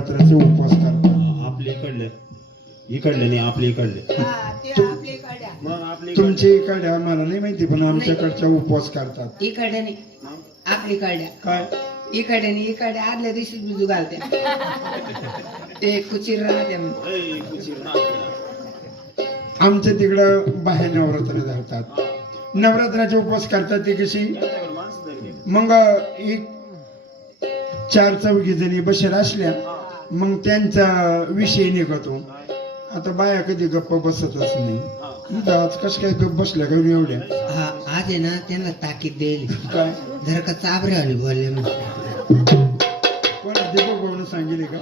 नवरात्राचे उपवास करतात. आपले इकडले नाही आपले इकडले हा, ते आपले काड्या. मग आपले तुमचे इकडे आम्हाला नाही माहिती पण आमच्याकडच्या उपवास करतात. इकडे नाही आपली काड्या. काय इकडे नाही इकडे आदल्या दिवशी बिजू घालत्या. ते कुचीर राहत्या मग. आमच्या तिकडं बाहेर नवरात्र धरतात. नवरात्राचे उपवास करतात ते कशी मग एक 4-4 जणी बसेल असल्या मग त्यांचा विषय निघतो. आता बाया कधी गप्प बसतच नाही. इथं आज कसं काय गप्प बसल्या का एवढ्या हा आज आहे ना त्यांना ताकीद देईल. काय जर का चाबरे आली बोलले मग कोण दीपक भाऊन सांगितले का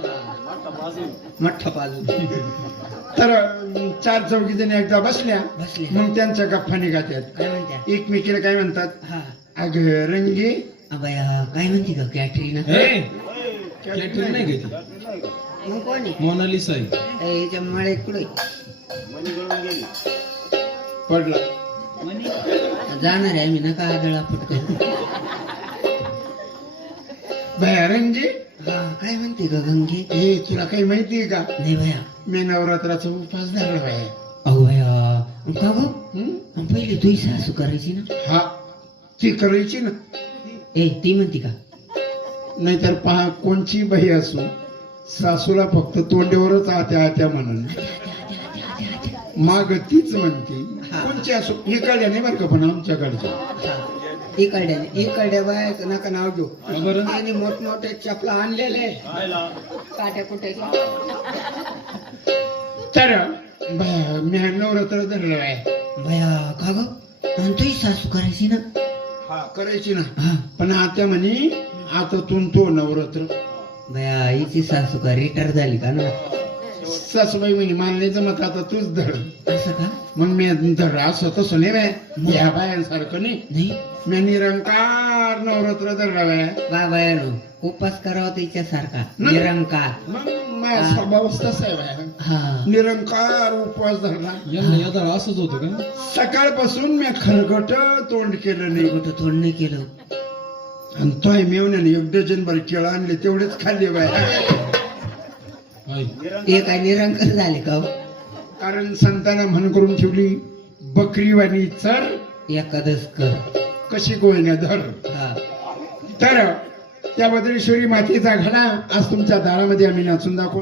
मठ्ठा पाजून तर 4-4 जणी एकदा बसल्या बसले. मग त्यांच्या गप्पा निघात्यात. काय म्हणत्या? एकमेकीला काय म्हणतात हा अग रंगे अबया काय म्हणते का कॅटरीना? कॅटरीन नाही घेतली, मग कोणी मोनालिसा आहे. याच्या मळे कुठे पडला जाणार आहे आम्ही नका आदळा फुटतो. भया रंगे हा काय म्हणते का गंगे? हे तुला काही माहितीये का नाही भया. मी नवरात्राचा उपवास धरला बाया. अहो भया का गो? हं? पहिली तुझी सासू करायची ना? हा ती करायची ना. ती म्हणते का? नाहीतर पहा कोणची बाई असो सासूला फक्त तोंडेवरच आत्या आत्या म्हणून माग तीच म्हणते. हा. कोणची असो इकडल्या नाही बरं का पण आमच्याकडच्या इकडे बायचं नका नाव घेऊ. बरं त्यांनी मोठमोठे चपला आणलेले काट्या कुट्याच्या. तर बाया मी नवरात्र धरलं आहे. भया का गो? आणि तुझी सासू करायची ना? हा करायची ना हा पण आत्या म्हणे आता तो नवरात्र. भया हिची सासू का रिटायर झाली का ना? सासूबाई म्हणे मानण्याचं मत आता तूच धर. असं का? मग मी धर असं तसं नाही बाय या बायांसारखं नाही. नाही मी निरंकार नवरात्र धरला बाय. बा बायानो उपास करावा तिच्यासारखा ना. निरंकार. मग माझा स्वभावच तसा आहे बाय. हा निरंकार उपवास धरला. यांना यादा असंच होतं का? सकाळपासून मी खरगट तोंड केलं नाही. कुठं थोडं नाही केलं. आणि तो मेवण्याने 1 डझन भर केळं आणले तेवढेच खाल्ले बाय. हाय. ते काय निरंकार झाले का हो? कारण संतांना म्हण करून ठेवली बकरीवाणी चर एकादश कर. कशी कोयना धर. हा तर त्या बद्रेश्वरी मातेचा घडा आज तुमच्या दारामध्ये आम्ही नाचून दाखवतो.